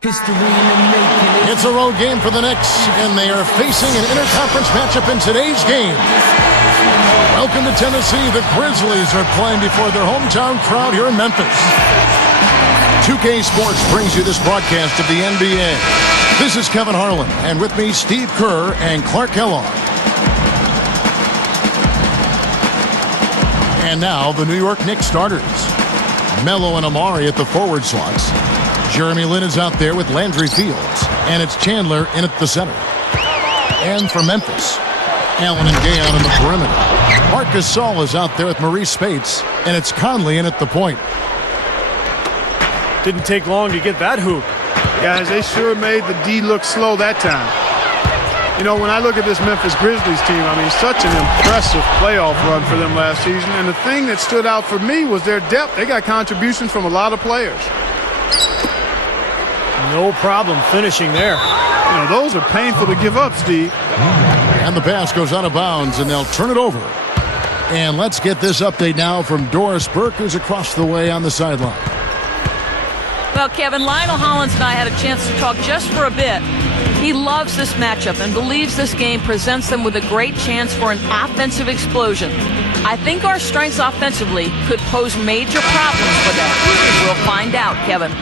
History in the making. It's a road game for the Knicks, and they are facing an interconference matchup in today's game. Welcome to Tennessee. The Grizzlies are playing before their hometown crowd here in Memphis. 2K Sports brings you this broadcast of the NBA. This is Kevin Harlan, and with me, Steve Kerr and Clark Kellogg. And now, the New York Knicks starters. Melo and Amari at the forward slots. Jeremy Lin is out there with Landry Fields, and it's Chandler in at the center. And for Memphis, Allen and Gay out on the perimeter. Marcus Saul is out there with Maurice Spates, and it's Conley in at the point. Didn't take long to get that hoop. Guys, they sure made the D look slow that time. You know, when I look at this Memphis Grizzlies team, I mean, such an impressive playoff run for them last season. And the thing that stood out for me was their depth. They got contributions from a lot of players. No problem finishing there. You know, those are painful to give up, Steve. And the pass goes out of bounds, and they'll turn it over. And let's get this update now from Doris Burke, who's across the way on the sideline. Well, Kevin, Lionel Hollins and I had a chance to talk just for a bit. He loves this matchup and believes this game presents them with a great chance for an offensive explosion. I think our strengths offensively could pose major problems for them. We'll find out, Kevin.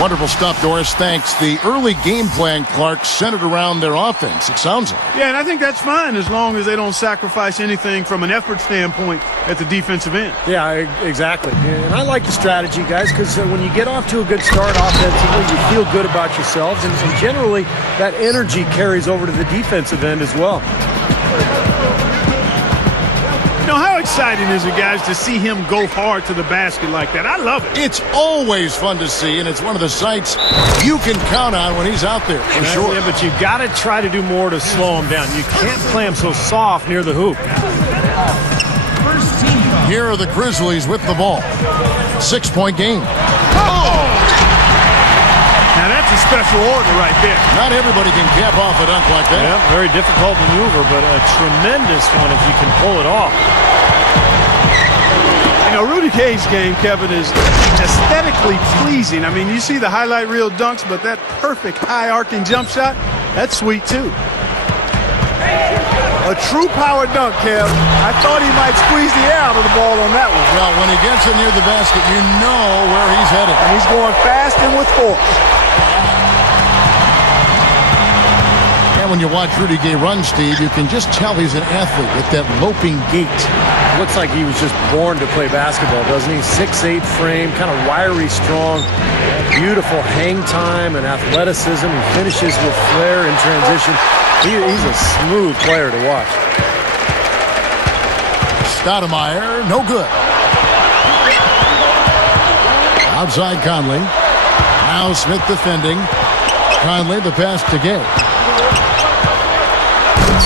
Wonderful stuff, Doris. Thanks. The early game plan, Clark, centered around their offense, it sounds like. Yeah, and I think that's fine as long as they don't sacrifice anything from an effort standpoint at the defensive end. Yeah, exactly. And I like the strategy, guys, because when you get off to a good start offensively, you feel good about yourselves, and generally that energy carries over to the defensive end as well. You know, how exciting is it, guys, to see him go hard to the basket like that? I love it. It's always fun to see, and it's one of the sights you can count on when he's out there, for sure. Yeah, but you got to try to do more to slow him down. You can't play him so soft near the hoop. Here are the Grizzlies with the ball. 6-point game. Oh! Now that's a special order right there. Not everybody can cap off a dunk like that. Yeah, very difficult maneuver, but a tremendous one if you can pull it off. You know, Rudy Gay's game, Kevin, is aesthetically pleasing. I mean, you see the highlight reel dunks, but that perfect high arcing jump shot, that's sweet too. A true power dunk, Kev. I thought he might squeeze the air out of the ball on that one. Well, when he gets it near the basket, you know where he's headed. And he's going fast and with force. And when you watch Rudy Gay run, Steve, you can just tell he's an athlete with that loping gait. Looks like he was just born to play basketball, doesn't he? 6'8" frame, kind of wiry, strong, beautiful hang time and athleticism. He finishes with flair in transition. He's a smooth player to watch. Stoudemire, no good. Outside Conley. Now Smith defending. Conley, the pass to Gay.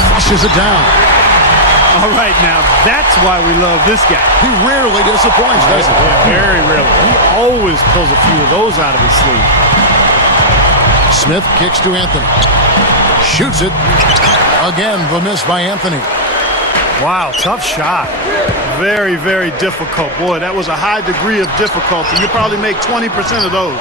Flushes it down. All right, now that's why we love this guy. He rarely disappoints, does he? Yeah, very rarely. He always pulls a few of those out of his sleeve. Smith kicks to Anthony. Shoots it. Again, the miss by Anthony. Wow, tough shot. Very, very difficult. Boy, that was a high degree of difficulty. You probably make 20% of those.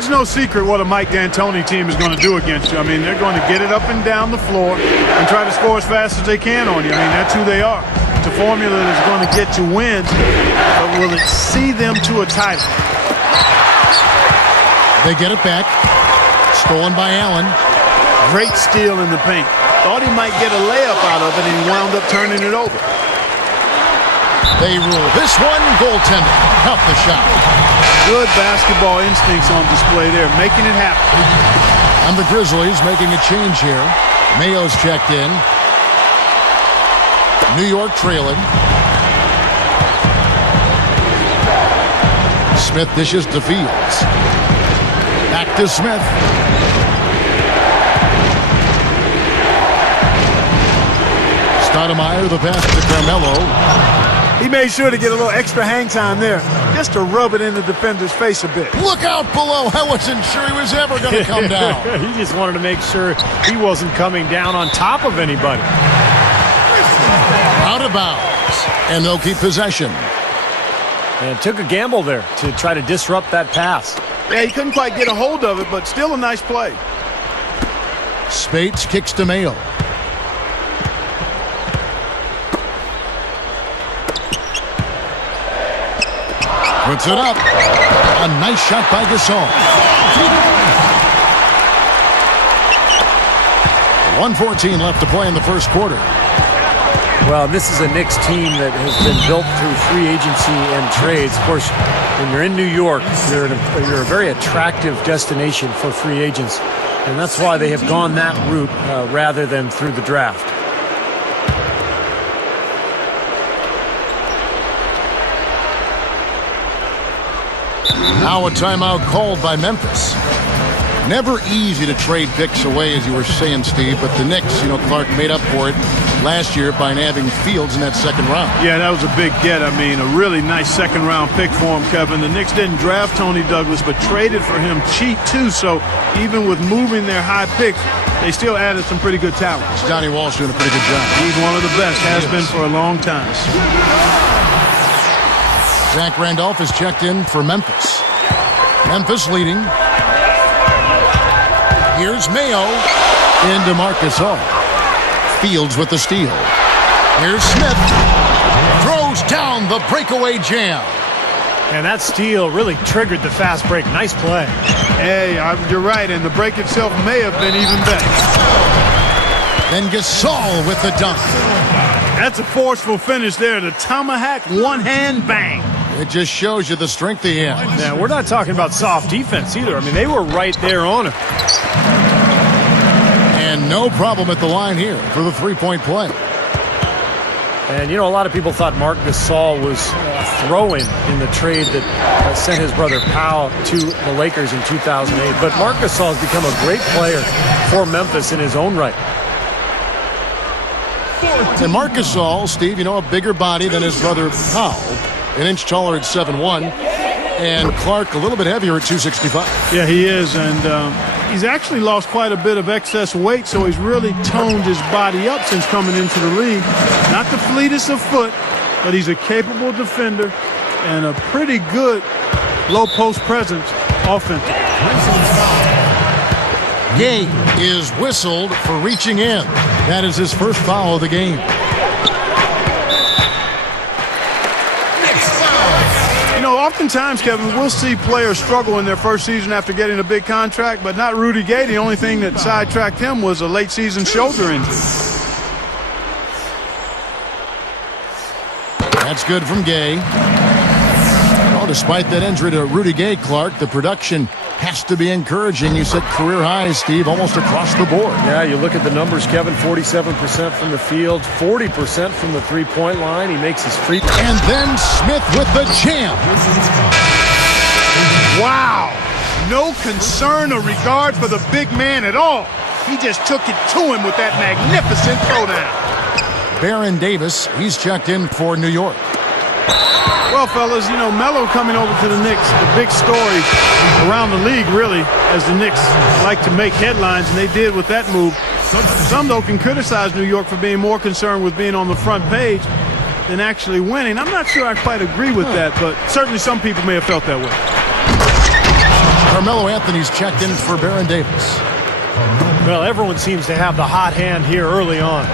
It's no secret what a Mike D'Antoni team is going to do against you. I mean, they're going to get it up and down the floor and try to score as fast as they can on you. I mean, that's who they are. It's a formula that's going to get you wins, but will it see them to a title? They get it back. Stolen by Allen. Great steal in the paint. Thought he might get a layup out of it, and he wound up turning it over. They rule this one goaltending. Help the shot. Good basketball instincts on display there, making it happen. And the Grizzlies making a change here. Mayo's checked in. New York trailing. Smith dishes to Fields. Back to Smith. Stoudemire, the pass to Carmelo. He made sure to get a little extra hang time there, just to rub it in the defender's face a bit. Look out below. I wasn't sure he was ever going to come down. He just wanted to make sure he wasn't coming down on top of anybody. Out of bounds. And they'll keep possession. And took a gamble there to try to disrupt that pass. Yeah, he couldn't quite get a hold of it, but still a nice play. Spates kicks to Mayo. Puts it up. A nice shot by Gasol. 1:14 left to play in the first quarter. Well, this is a Knicks team that has been built through free agency and trades. Of course, when you're in New York, you're a very attractive destination for free agents. And that's why they have gone that route rather than through the draft. Now a timeout called by Memphis. Never easy to trade picks away, as you were saying, Steve, but the Knicks, Clark made up for it last year by nabbing Fields in that second round. Yeah, that was a big get. I mean, a really nice second-round pick for him, Kevin. The Knicks didn't draft Tony Douglas, but traded for him cheap, too. So even with moving their high picks, they still added some pretty good talent. Johnny Walsh doing a pretty good job. He's one of the best, has been for a long time. Zach Randolph is checked in for Memphis. Memphis leading. Here's Mayo into Marcus All. Fields with the steal. Here's Smith. Throws down the breakaway jam. And that steal really triggered the fast break. Nice play. Hey, you're right, and the break itself may have been even better. Then Gasol with the dunk. That's a forceful finish there. The tomahawk one-hand bang. It just shows you the strength he has. Now, we're not talking about soft defense either. I mean, they were right there on him. And no problem at the line here for the three-point play. And, a lot of people thought Marc Gasol was throwing in the trade that sent his brother Pau to the Lakers in 2008. But Marc Gasol has become a great player for Memphis in his own right. And Marc Gasol, Steve, a bigger body than his brother Pau. An inch taller at 7'1", and Clark a little bit heavier at 265. Yeah, he is, and he's actually lost quite a bit of excess weight, so he's really toned his body up since coming into the league. Not the fleetest of foot, but he's a capable defender and a pretty good low post presence offensively. Gay is whistled for reaching in. That is his first foul of the game. Oftentimes, Kevin, we'll see players struggle in their first season after getting a big contract, but not Rudy Gay. The only thing that sidetracked him was a late season shoulder injury. That's good from Gay. Well, despite that injury to Rudy Gay, Clark, the production has to be encouraging. You said career highs, Steve, almost across the board. Yeah, you look at the numbers, Kevin, 47% from the field, 40% from the three-point line. He makes his free. And then Smith with the jam. Wow. No concern or regard for the big man at all. He just took it to him with that magnificent throwdown. Baron Davis, he's checked in for New York. Well, fellas, Melo coming over to the Knicks, the big story around the league, really, as the Knicks like to make headlines, and they did with that move. Some, though, can criticize New York for being more concerned with being on the front page than actually winning. I'm not sure I quite agree with that, but certainly some people may have felt that way. Carmelo Anthony's checked in for Baron Davis. Well, everyone seems to have the hot hand here early on.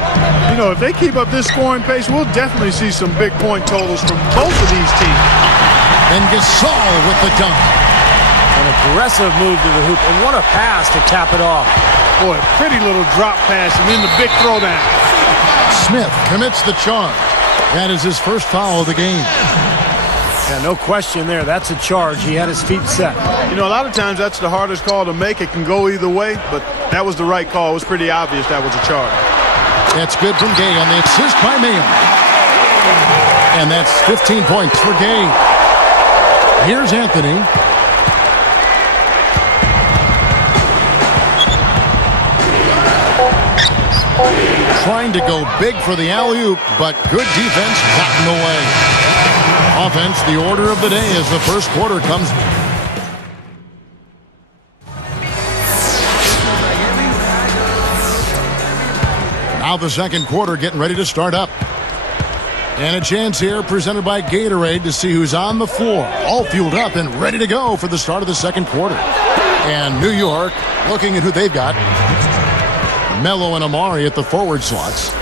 If they keep up this scoring pace, we'll definitely see some big point totals from both of these teams. And Gasol with the dunk. An aggressive move to the hoop, and what a pass to cap it off. Boy, pretty little drop pass, and then the big throwdown. Smith commits the charge. That is his first foul of the game. Yeah, no question there. That's a charge. He had his feet set. A lot of times that's the hardest call to make. It can go either way, but that was the right call. It was pretty obvious that was a charge. That's good from Gay on the assist by Mayo. And that's 15 points for Gay. Here's Anthony. Trying to go big for the alley-oop, but good defense got in the way. Offense, the order of the day as the first quarter comes. Now the second quarter getting ready to start up. And a chance here presented by Gatorade to see who's on the floor, all fueled up and ready to go for the start of the second quarter. And New York looking at who they've got. Melo and Amari at the forward slots.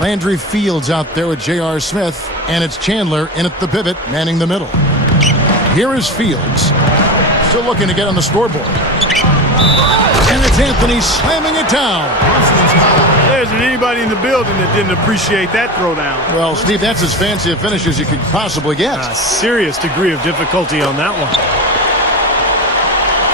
Landry Fields out there with J.R. Smith, and it's Chandler in at the pivot, manning the middle. Here is Fields, still looking to get on the scoreboard. And it's Anthony slamming it down. There isn't anybody in the building that didn't appreciate that throwdown. Well, Steve, that's as fancy a finish as you could possibly get. A serious degree of difficulty on that one.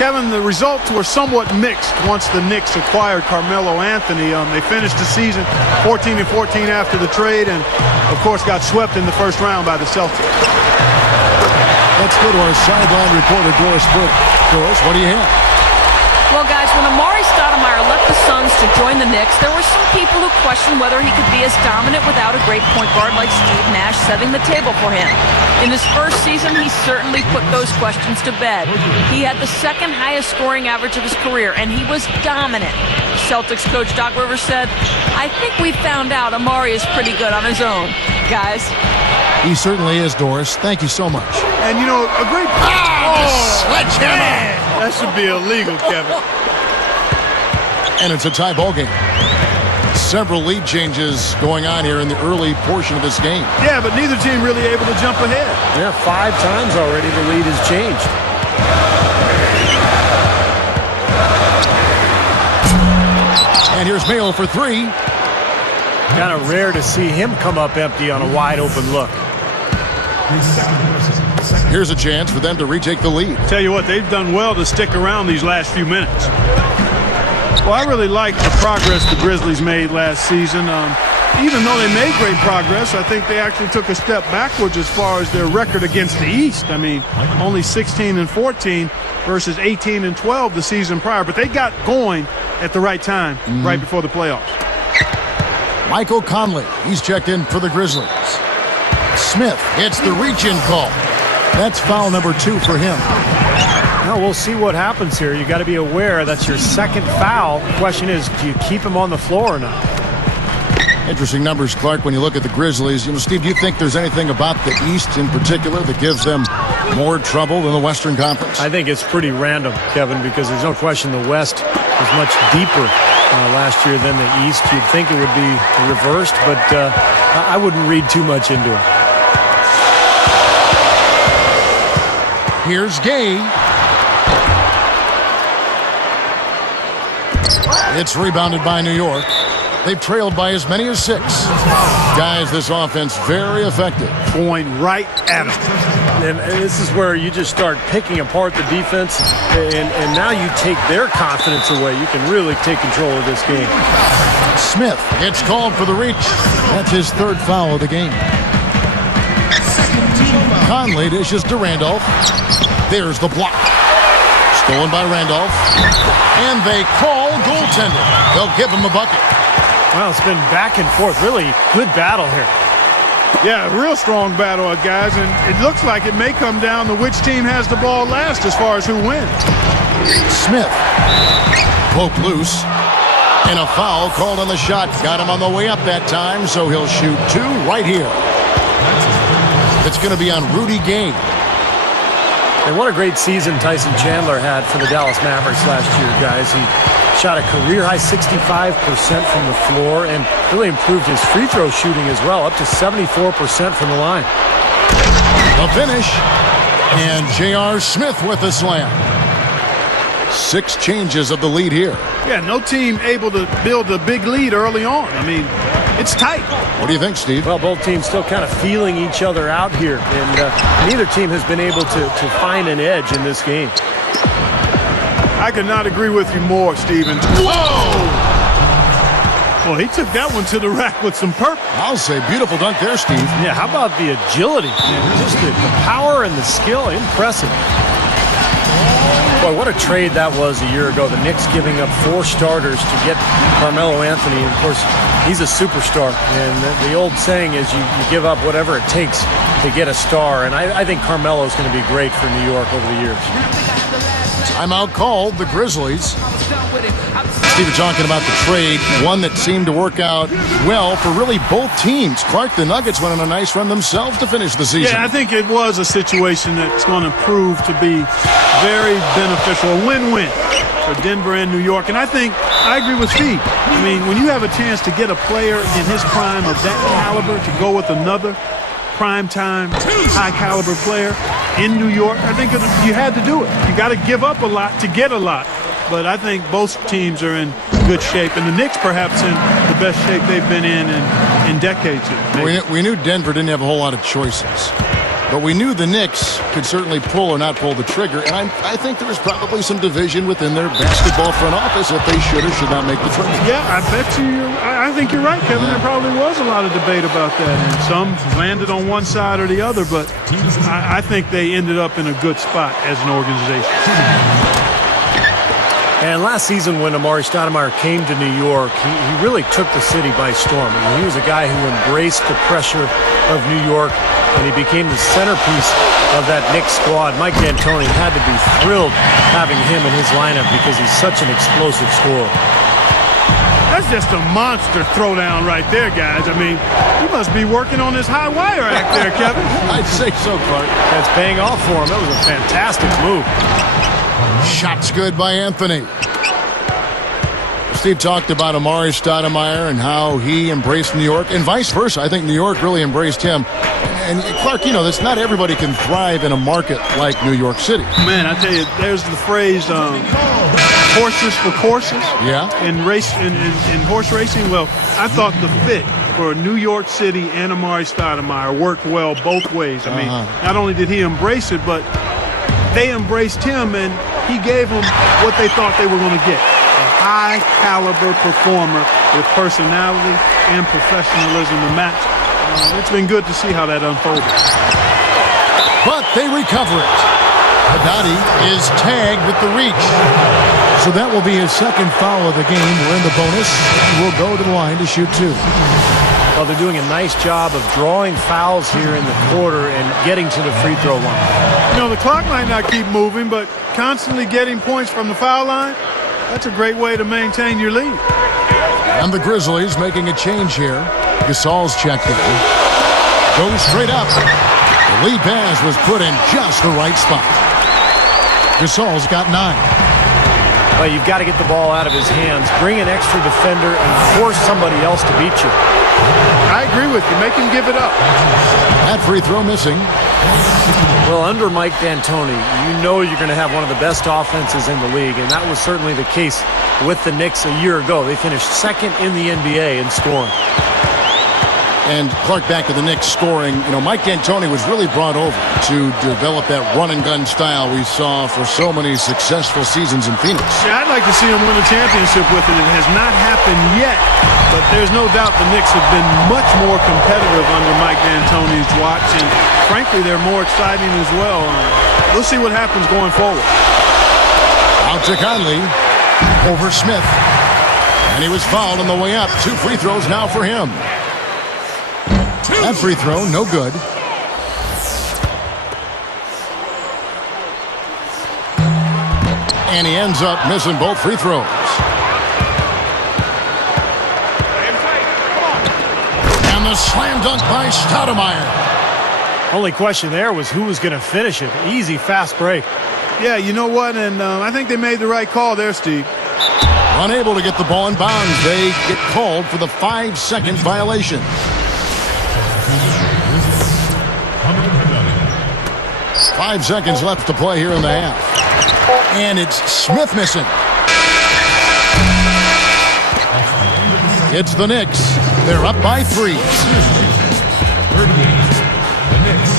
Kevin, the results were somewhat mixed once the Knicks acquired Carmelo Anthony. They finished the season 14-14 after the trade and, of course, got swept in the first round by the Celtics. Let's go to our sideline reporter, Doris Burke. Doris, what do you have? Well, guys, when Amari Stoudemire left the Suns to join the Knicks, there were some people who questioned whether he could be as dominant without a great point guard like Steve Nash setting the table for him. In his first season, he certainly put those questions to bed. He had the second highest scoring average of his career, and he was dominant. Celtics coach Doc Rivers said, "I think we found out Amari is pretty good on his own, guys." He certainly is, Doris. Thank you so much. And, you know, a great... Sledgehammer! Man, that should be illegal, Kevin. And it's a tie ball game. Several lead changes going on here in the early portion of this game. Yeah, but neither team really able to jump ahead. Yeah, 5 times already the lead has changed. And here's Mayo for 3. Kind of rare to see him come up empty on a wide open look. Here's a chance for them to retake the lead. Tell you what, they've done well to stick around these last few minutes. Well, I really like the progress the Grizzlies made last season. Even though they made great progress, I think they actually took a step backwards as far as their record against the East. I mean, only 16-14 versus 18-12 the season prior. But they got going at the right time, right before the playoffs. Michael Conley, he's checked in for the Grizzlies. Smith gets the reach-in call. That's foul number 2 for him. Now we'll see what happens here. You got to be aware that's your second foul. The question is, do you keep him on the floor or not? Interesting numbers, Clark, when you look at the Grizzlies. You know, Steve, do you think there's anything about the East in particular that gives them more trouble than the Western Conference? I think it's pretty random, Kevin, because there's no question the West was much deeper last year than the East. You'd think it would be reversed, but I wouldn't read too much into it. Here's Gay. It's rebounded by New York. They've trailed by as many as 6. Guys, this offense very effective. Going right at them. And this is where you just start picking apart the defense, and now you take their confidence away. You can really take control of this game. Smith gets called for the reach. That's his 3rd foul of the game. Conley dishes to Randolph. There's the block. Stolen by Randolph. And they call goaltender. They'll give him a bucket. Well, it's been back and forth. Really good battle here. Yeah, real strong battle, guys, and it looks like it may come down to which team has the ball last as far as who wins. Smith poked loose, and a foul called on the shot. Got him on the way up that time, so he'll shoot 2 right here. It's going to be on Rudy Gay. And what a great season Tyson Chandler had for the Dallas Mavericks last year, guys. He shot a career-high 65% from the floor and really improved his free throw shooting as well, up to 74% from the line. The finish, and J.R. Smith with the slam. 6 changes of the lead here. Yeah, no team able to build a big lead early on. I mean, it's tight. What do you think, Steve? Well, both teams still kind of feeling each other out here, and neither team has been able to find an edge in this game. I could not agree with you more, Steven. Whoa! Well, he took that one to the rack with some purpose. I'll say beautiful dunk there, Steve. Yeah, how about the agility? Just the power and the skill, impressive. Boy, what a trade that was a year ago. The Knicks giving up 4 starters to get Carmelo Anthony. And of course, he's a superstar. And the old saying is you give up whatever it takes to get a star. And I think Carmelo is going to be great for New York over the years. Timeout called. The Grizzlies Steve, talking about the trade, one that seemed to work out well for really both teams. Clark, the Nuggets went on a nice run themselves to finish the season. Yeah, I think it was a situation that's going to prove to be very beneficial, a win-win for Denver and New York. And I think I agree with Steve. I mean, when you have a chance to get a player in his prime of that caliber to go with another prime-time, high-caliber player in New York, I think you had to do it. You got to give up a lot to get a lot. But I think both teams are in good shape, and the Knicks perhaps in the best shape they've been in decades. We knew Denver didn't have a whole lot of choices, but we knew the Knicks could certainly pull or not pull the trigger, and I think there was probably some division within their basketball front office if they should or should not make the trade. Yeah, I bet you. I think you're right, Kevin. There probably was a lot of debate about that, and some landed on one side or the other, but I think they ended up in a good spot as an organization. And last season when Amari Stoudemire came to New York, he really took the city by storm. I mean, he was a guy who embraced the pressure of New York, and he became the centerpiece of that Knicks squad. Mike D'Antoni had to be thrilled having him in his lineup because he's such an explosive scorer. That's just a monster throwdown right there, guys. I mean, he must be working on his high wire act there, Kevin. I'd say so, Clark. That's paying off for him. That was a fantastic move. Shots good by Anthony. Steve talked about Amari Stoudemire and how he embraced New York, and vice versa. I think New York really embraced him. And Clark, you know, that's not everybody can thrive in a market like New York City. Man, I tell you, there's the phrase horses for courses. Yeah. In horse racing, well, I thought the fit for New York City and Amari Stoudemire worked well both ways. I mean, not only did he embrace it, but they embraced him, and he gave them what they thought they were going to get. A high-caliber performer with personality and professionalism to match. It's been good to see how that unfolded. But they recover it. Haddadi is tagged with the reach. So that will be his second foul of the game. We're in the bonus. We'll go to the line to shoot two. Well, they're doing a nice job of drawing fouls here in the quarter and getting to the free throw line. You know, the clock might not keep moving, but constantly getting points from the foul line, that's a great way to maintain your lead. And the Grizzlies making a change here. Gasol's checked in. Goes straight up. The lead pass was put in just the right spot. Gasol's got 9. Well, you've got to get the ball out of his hands, bring an extra defender, and force somebody else to beat you. I agree with you. Make him give it up. That free throw missing. Well, under Mike D'Antoni, you know you're going to have one of the best offenses in the league, and that was certainly the case with the Knicks a year ago. They finished second in the NBA in scoring. And Clark, back to the Knicks scoring. You know, Mike D'Antoni was really brought over to develop that run-and-gun style we saw for so many successful seasons in Phoenix. Yeah, I'd like to see him win a championship with it. It has not happened yet, but there's no doubt the Knicks have been much more competitive under Mike D'Antoni's watch, and frankly, they're more exciting as well. We'll see what happens going forward. Out to Conley. Over Smith. And he was fouled on the way up. 2 free throws now for him. That free throw, no good. And he ends up missing both free throws. And the slam dunk by Stoudemire. Only question there was who was going to finish it. Easy, fast break. Yeah, you know what? And I think they made the right call there, Steve. Unable to get the ball in bounds. They get called for the 5-second violation. 5 seconds left to play here in the half. And it's Smith missing. It's the Knicks. They're up by 3. 38. The Knicks.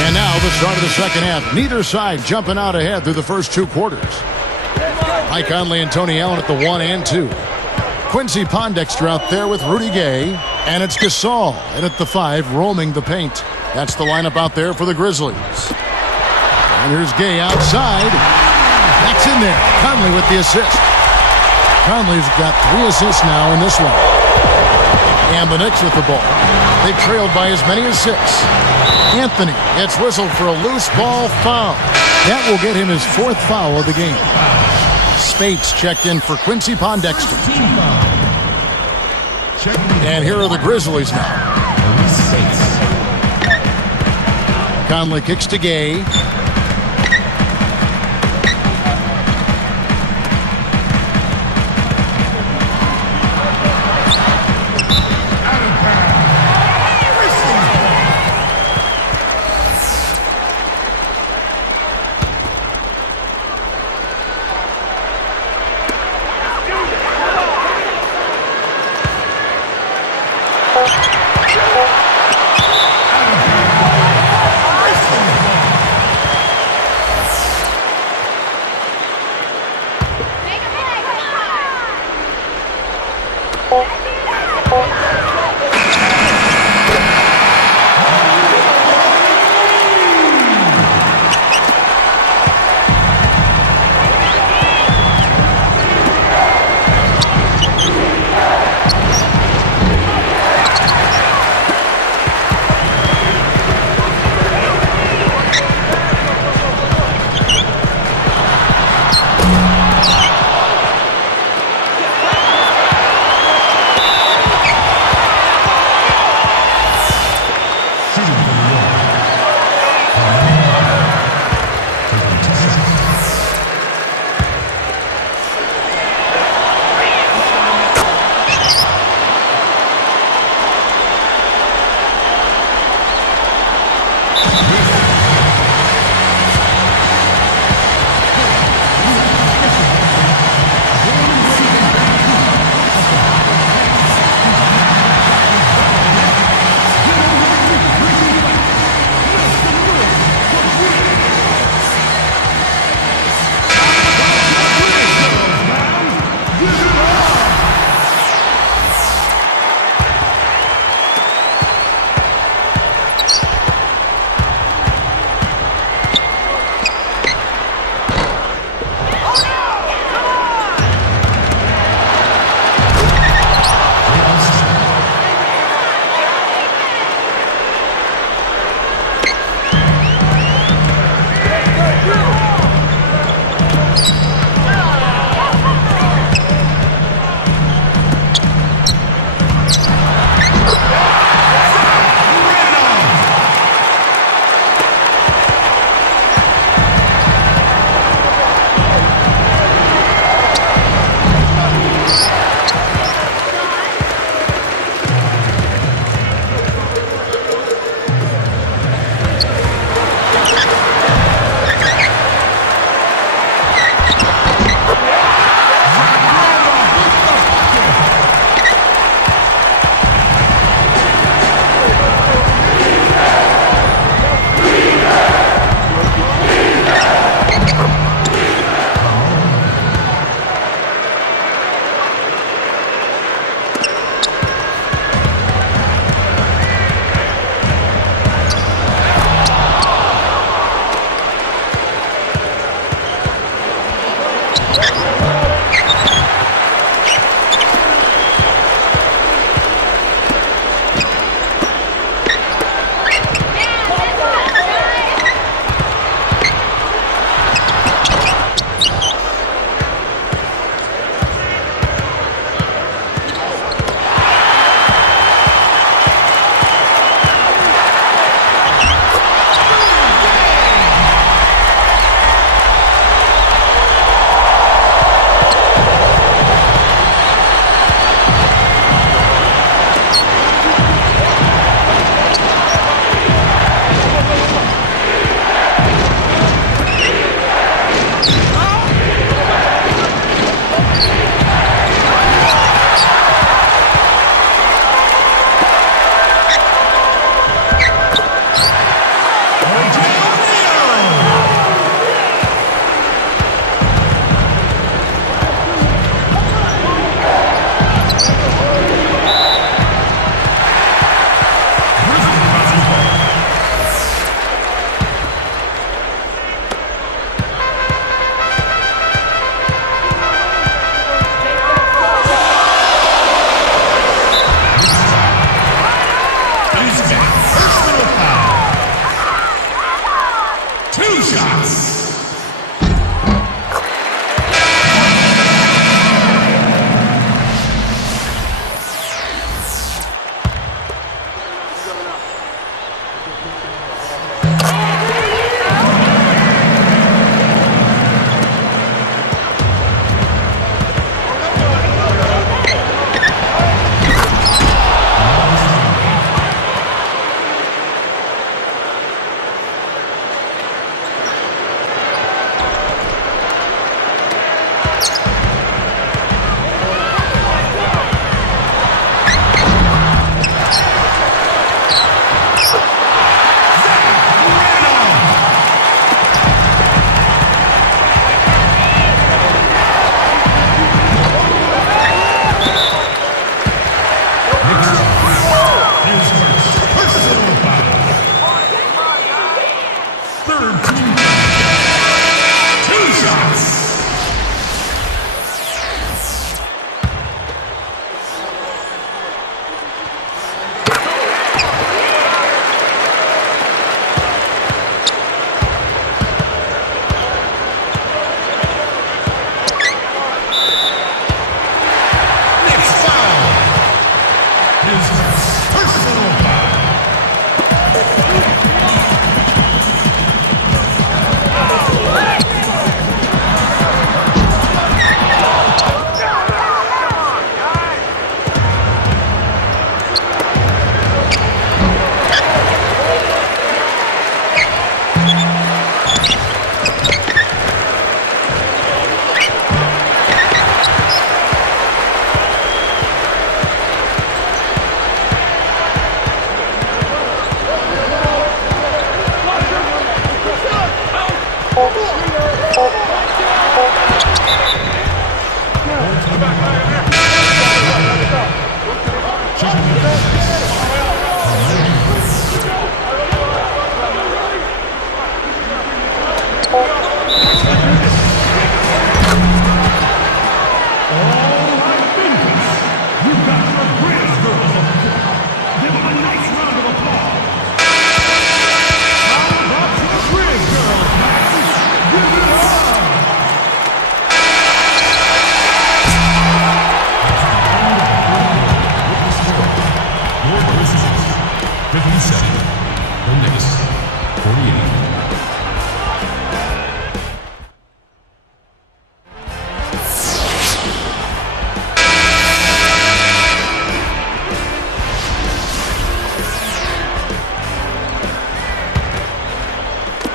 And now the start of the second half. Neither side jumping out ahead through the first 2 quarters. Mike Conley and Tony Allen at the 1 and 2. Quincy Pondexter out there with Rudy Gay. And it's Gasol and at the 5 roaming the paint. That's the lineup out there for the Grizzlies. And here's Gay outside. That's in there. Conley with the assist. Conley's got 3 assists now in this one. And the Knicks with the ball. They trailed by as many as 6. Anthony gets whistled for a loose ball foul. That will get him his 4th foul of the game. Spates checked in for Quincy Pondexter. And here are the Grizzlies now. Conley kicks to Gay. shots.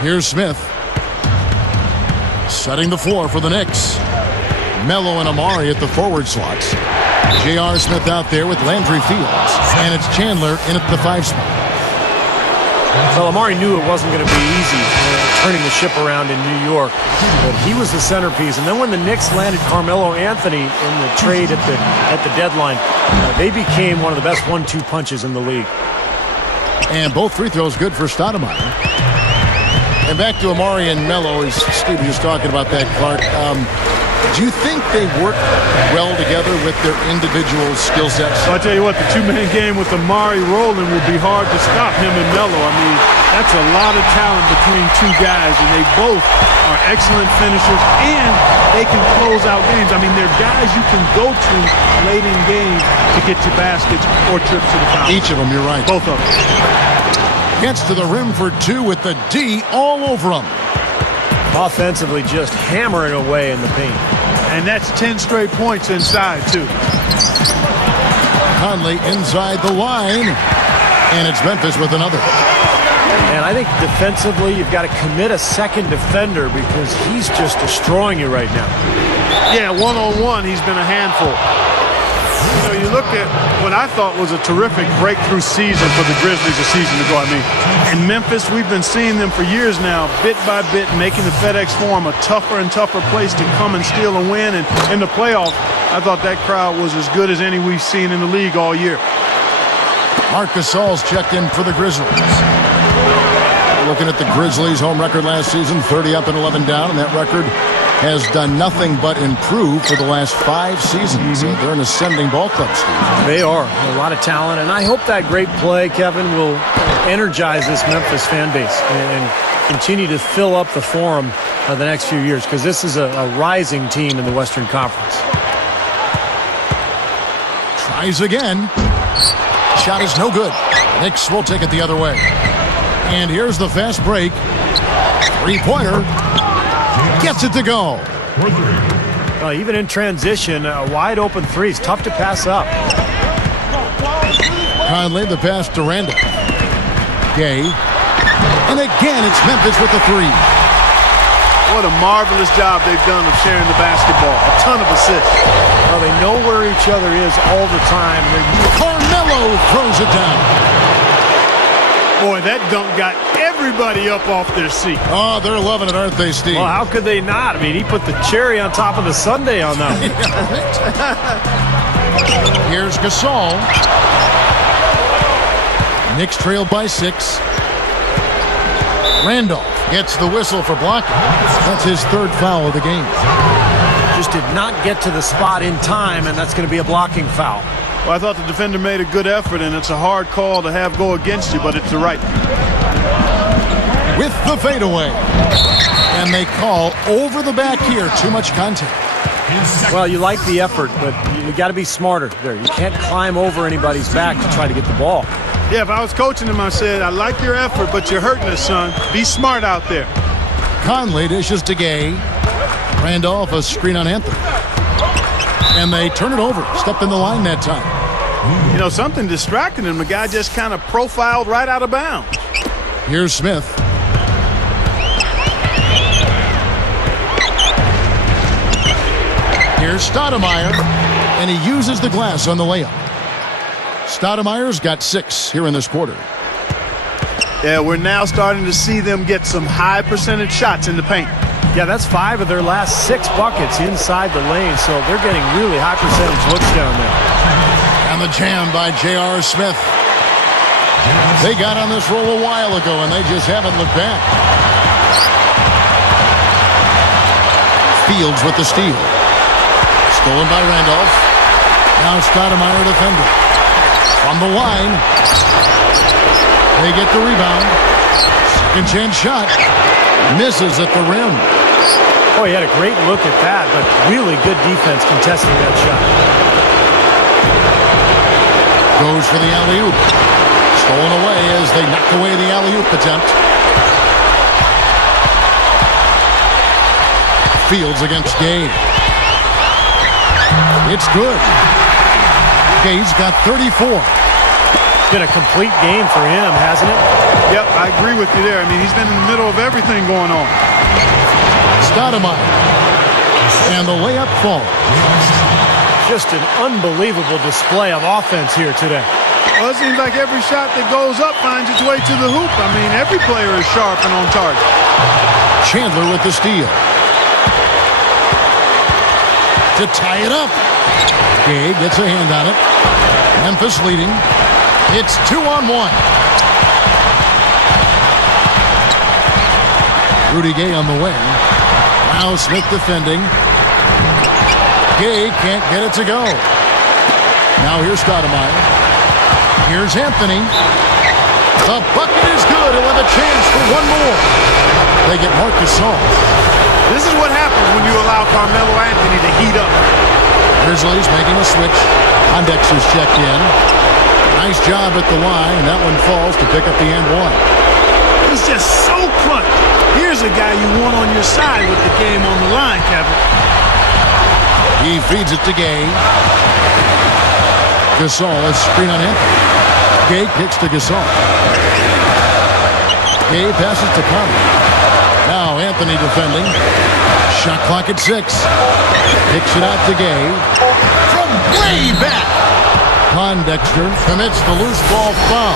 Here's Smith. Setting the floor for the Knicks. Melo and Amari at the forward slots. J.R. Smith out there with Landry Fields. And it's Chandler in at the 5 spot. Well, Amari knew it wasn't going to be easy turning the ship around in New York. But he was the centerpiece. And then when the Knicks landed Carmelo Anthony in the trade at the deadline, they became one of the best 1-2 punches in the league. And both free throws good for Stoudemire. And back to Amari and Melo, as Steve was talking about that, Clark. Do you think they work well together with their individual skill sets? So I tell you what, the two-man game with Amari rolling will be hard to stop him and Melo. I mean, that's a lot of talent between two guys, and they both are excellent finishers, and they can close out games. I mean, they're guys you can go to late in games to get to baskets or trips to the foul. Each of them, you're right. Both of them. Gets to the rim for 2 with the D all over him. Offensively, just hammering away in the paint. And that's 10 straight points inside, too. Conley inside the line. And it's Memphis with another. And I think defensively, you've got to commit a second defender because he's just destroying you right now. Yeah, one-on-one, he's been a handful. You know, you look at what I thought was a terrific breakthrough season for the Grizzlies a season ago, In Memphis, we've been seeing them for years now, bit by bit, making the FedEx Forum a tougher and tougher place to come and steal and win. And in the playoffs, I thought that crowd was as good as any we've seen in the league all year. Marc Gasol's checked in for the Grizzlies. Looking at the Grizzlies' home record last season, 30 up and 11 down, and that record has done nothing but improve for the last 5 seasons. They're an ascending ball club, Steve. They are. A lot of talent, and I hope that great play, Kevin, will energize this Memphis fan base and continue to fill up the forum the next few years, because this is a rising team in the Western Conference. Tries again. Shot is no good. Knicks will take it the other way. And here's the fast break. Three-pointer. Gets it to go. Even in transition, a wide open three is tough to pass up. Conley, the pass to Randall. Gay. And again, it's Memphis with the three. What a marvelous job they've done of sharing the basketball. A ton of assists. Well, they know where each other is all the time. Carmelo throws it down. Boy, that dunk got everybody up off their seat. Oh, they're loving it, aren't they, Steve? Well, how could they not? I mean, he put the cherry on top of the sundae on that one. Here's Gasol. Knicks trail by 6. Randolph gets the whistle for blocking. That's his third foul of the game. Just did not get to the spot in time, and that's going to be a blocking foul. Well, I thought the defender made a good effort, and it's a hard call to have go against you, but it's the right. With the fadeaway. And they call over the back here. Too much contact. Well, you like the effort, but you got to be smarter there. You can't climb over anybody's back to try to get the ball. Yeah, if I was coaching him, I said, I like your effort, but you're hurting us, son. Be smart out there. Conley dishes to Gay. Randolph, a screen on Anthony. And they turn it over. Stepped in the line that time. You know, something distracted him. The guy just kind of profiled right out of bounds. Here's Smith. Here's Stoudemire. And he uses the glass on the layup. Stoudemire's got 6 here in this quarter. Yeah, we're now starting to see them get some high percentage shots in the paint. Yeah, that's 5 of their last 6 buckets inside the lane, so they're getting really high percentage looks down there. And the jam by J.R. Smith. They got on this roll a while ago, and they just haven't looked back. Fields with the steal. Stolen by Randolph. Now Stoudemire defending. From the line. They get the rebound. Second chance shot. Misses at the rim. Oh, he had a great look at that, but really good defense contesting that shot. Goes for the alley-oop. Stolen away as they knock away the alley-oop attempt. Fields against Gay. It's good. Gay's got 34. It's been a complete game for him, hasn't it? Yep, I agree with you there. I mean, he's been in the middle of everything going on. Stoudemire. And the layup falls. Just an unbelievable display of offense here today. Well, it seems like every shot that goes up finds its way to the hoop. I mean, every player is sharp and on target. Chandler with the steal. To tie it up. Gay gets a hand on it. Memphis leading. It's 2-on-1. Rudy Gay on the wing. Now Smith defending. Gay can't get it to go. Now here's Stoudemire. Here's Anthony. The bucket is good. He'll have a chance for one more. They get Marc Gasol. This is what happens when you allow Carmelo Anthony to heat up. Grizzlies making a switch. Pondex is checked in. Nice job at the line, and that one falls to pick up the and one. He's just so clutch. Here's a guy you want on your side with the game on the line, Kevin. He feeds it to Gay. Gasol, a screen on Anthony. Gay kicks to Gasol. Gay passes to Conley. Now Anthony defending. Shot clock at 6. Kicks it out to Gay. From way back. Pondexter commits the loose ball foul.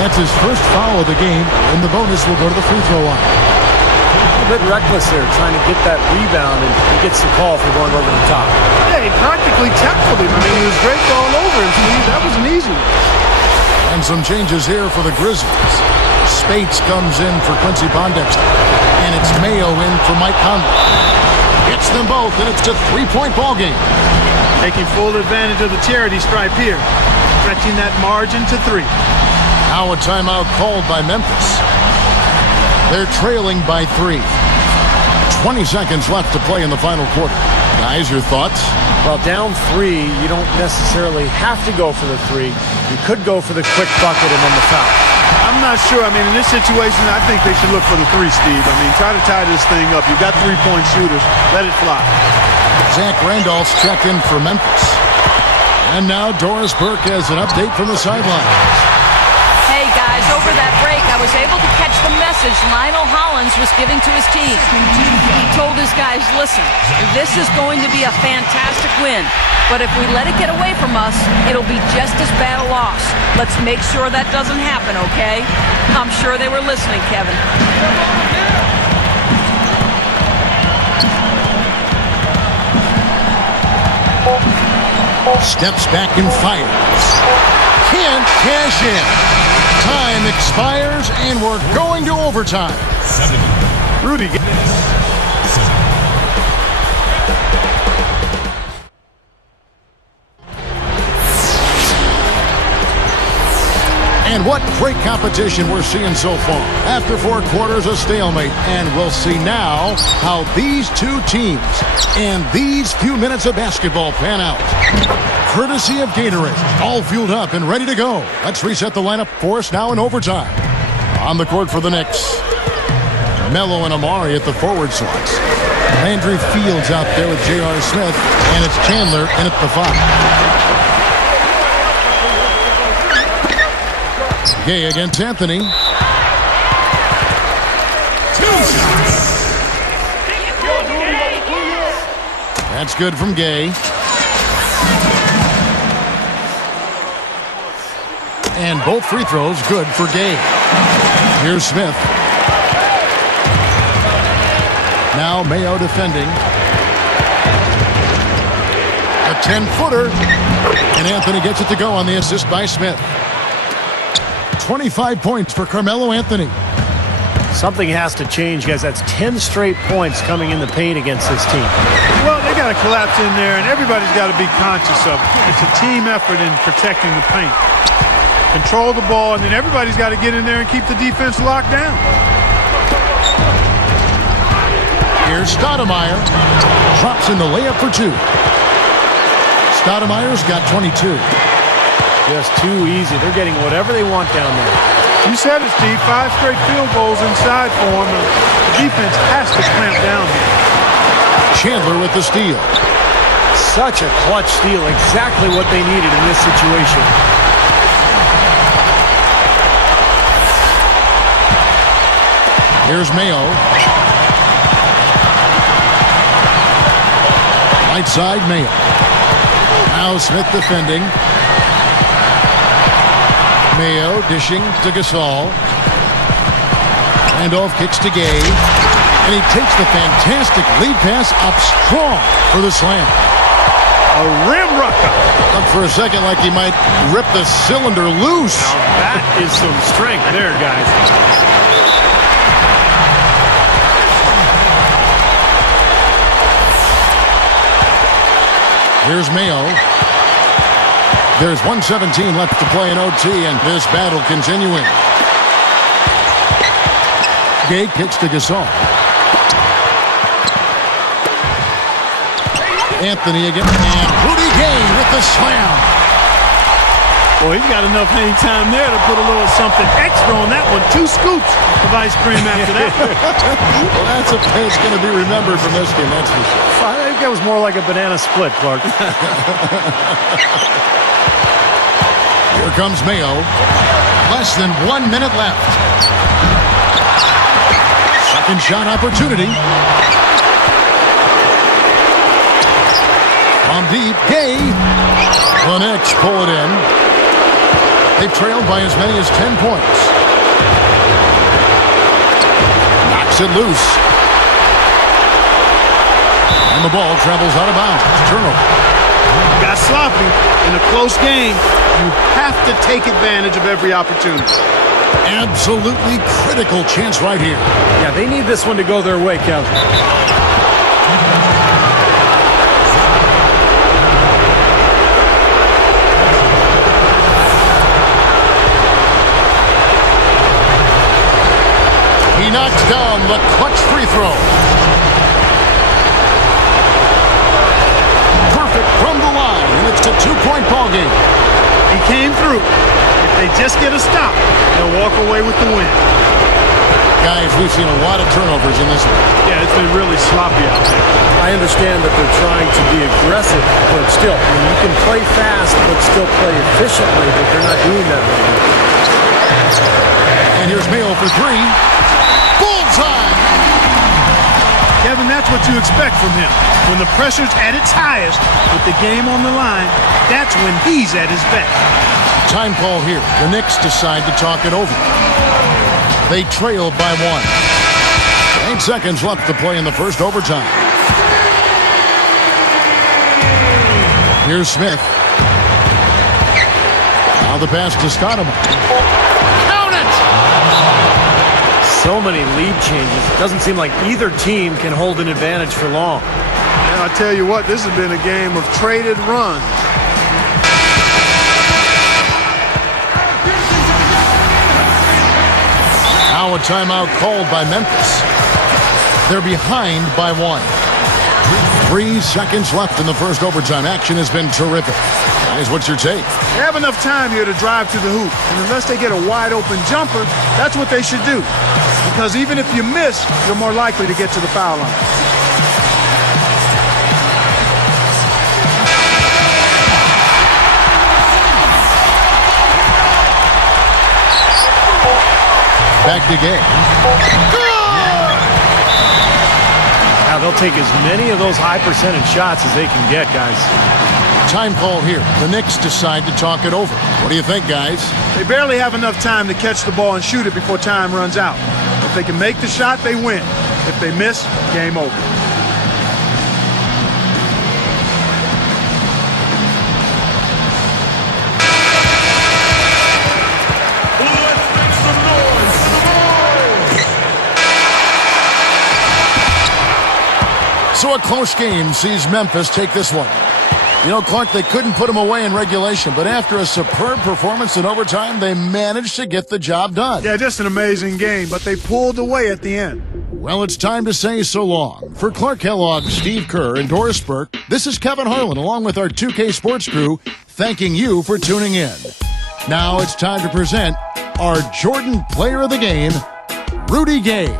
That's his first foul of the game, and the bonus will go to the free throw line. A bit reckless there, trying to get that rebound, and he gets the call for going over the top. Yeah, he practically tackled him. I mean, he was draped all over him. That was an easy one. And some changes here for the Grizzlies. Spates comes in for Quincy Pondexter, and it's Mayo in for Mike Conley. Hits them both, and it's a 3-point ball game. Taking full advantage of the charity stripe here, stretching that margin to 3. Now a timeout called by Memphis. They're trailing by 3. 20 seconds left to play in the final quarter. Guys, your thoughts? Well, down 3, you don't necessarily have to go for the 3. You could go for the quick bucket and then the foul. I'm not sure. I mean, in this situation, I think they should look for the 3, Steve. I mean, try to tie this thing up. You've got 3-point shooters. Let it fly. Zach Randolph's checked in for Memphis. And now Doris Burke has an update from the sidelines. Hey, guys, over that break, I was able to catch the message Lionel Hollins was giving to his team. He told his guys, listen, this is going to be a fantastic win, but if we let it get away from us, it'll be just as bad a loss. Let's make sure that doesn't happen, okay? I'm sure they were listening, Kevin. Steps back and fires. Can't cash in. Time expires, and we're going to overtime. Rudy. And what great competition we're seeing so far. After 4 quarters, a stalemate. And we'll see now how these two teams and these few minutes of basketball pan out. Courtesy of Gatorade, all fueled up and ready to go. Let's reset the lineup for us now in overtime. On the court for the Knicks, Melo and Amari at the forward slots. Landry Fields out there with J.R. Smith, and it's Chandler in at the 5. Gay against Anthony. 2 shots. That's good from Gay. And both free throws good for Gay. Here's Smith. Now Mayo defending. A 10-footer. And Anthony gets it to go on the assist by Smith. 25 points for Carmelo Anthony. Something has to change, guys. That's 10 straight points coming in the paint against this team. Well, they got to collapse in there, and everybody's got to be conscious of it. It's a team effort in protecting the paint. Control the ball, and then everybody's got to get in there and keep the defense locked down. Here's Stoudemire. Drops in the layup for 2. Stoudemire's got 22. Just too easy. They're getting whatever they want down there. You said it, Steve. 5 straight field goals inside for them. The defense has to clamp down here. Chandler with the steal. Such a clutch steal. Exactly what they needed in this situation. Here's Mayo. Right side, Mayo. Now Smith defending. Mayo dishing to Gasol. Randolph kicks to Gay. And he takes the fantastic lead pass up strong for the slam. A rim rucker. Looked for a second like he might rip the cylinder loose. Now that is some strength there, guys. Here's Mayo. There's 1:17 left to play in OT, and this battle continuing. Gay kicks to Gasol. Anthony again, and Rudy Gay with the slam. Boy, he's got enough hang time there to put a little something extra on that one. 2 scoops of ice cream after that. Well, that's a play that's going to be remembered from this game, that's for sure. I think that was more like a banana split, Clark. Here comes Mayo. Less than 1 minute left. Second shot opportunity. From deep, Gay. The Knicks pull it in. They've trailed by as many as 10 points. Knocks it loose. And the ball travels out of bounds. Turnover. Got sloppy in a close game. You have to take advantage of every opportunity. Absolutely critical chance right here. Yeah, they need this one to go their way, Kevin. He knocks down the clutch free throw. Perfect from the line, and it's a 2-point ball game. He came through. If they just get a stop, they'll walk away with the win. Guys, we've seen a lot of turnovers in this one. Yeah, it's been really sloppy out there. I understand that they're trying to be aggressive, but still, I mean, you can play fast but still play efficiently, but they're not doing that right now. And here's Mayo for 3. Bullseye! Kevin, that's what you expect from him. When the pressure's at its highest, with the game on the line, that's when he's at his best. Time call here. The Knicks decide to talk it over. They trailed by 1. 8 seconds left to play in the first overtime. Here's Smith. Now the pass to Stoudemire. Count it! So many lead changes. It doesn't seem like either team can hold an advantage for long. And I tell you what, this has been a game of traded runs. Now a timeout called by Memphis. They're behind by 1. 3 seconds left in the first overtime. Action has been terrific. Guys, what's your take? They have enough time here to drive to the hoop. And unless they get a wide open jumper, that's what they should do. Because even if you miss, you're more likely to get to the foul line. Back to game. Now they'll take as many of those high percentage shots as they can get, guys. Time call here. The Knicks decide to talk it over. What do you think, guys? They barely have enough time to catch the ball and shoot it before time runs out. If they can make the shot, they win. If they miss, game over. So a close game sees Memphis take this one. You know, Clark, they couldn't put him away in regulation, but after a superb performance in overtime, they managed to get the job done. Yeah, just an amazing game, but they pulled away at the end. Well, it's time to say so long. For Clark Kellogg, Steve Kerr, and Doris Burke, this is Kevin Harlan along with our 2K Sports crew, thanking you for tuning in. Now it's time to present our Jordan Player of the Game, Rudy Gay.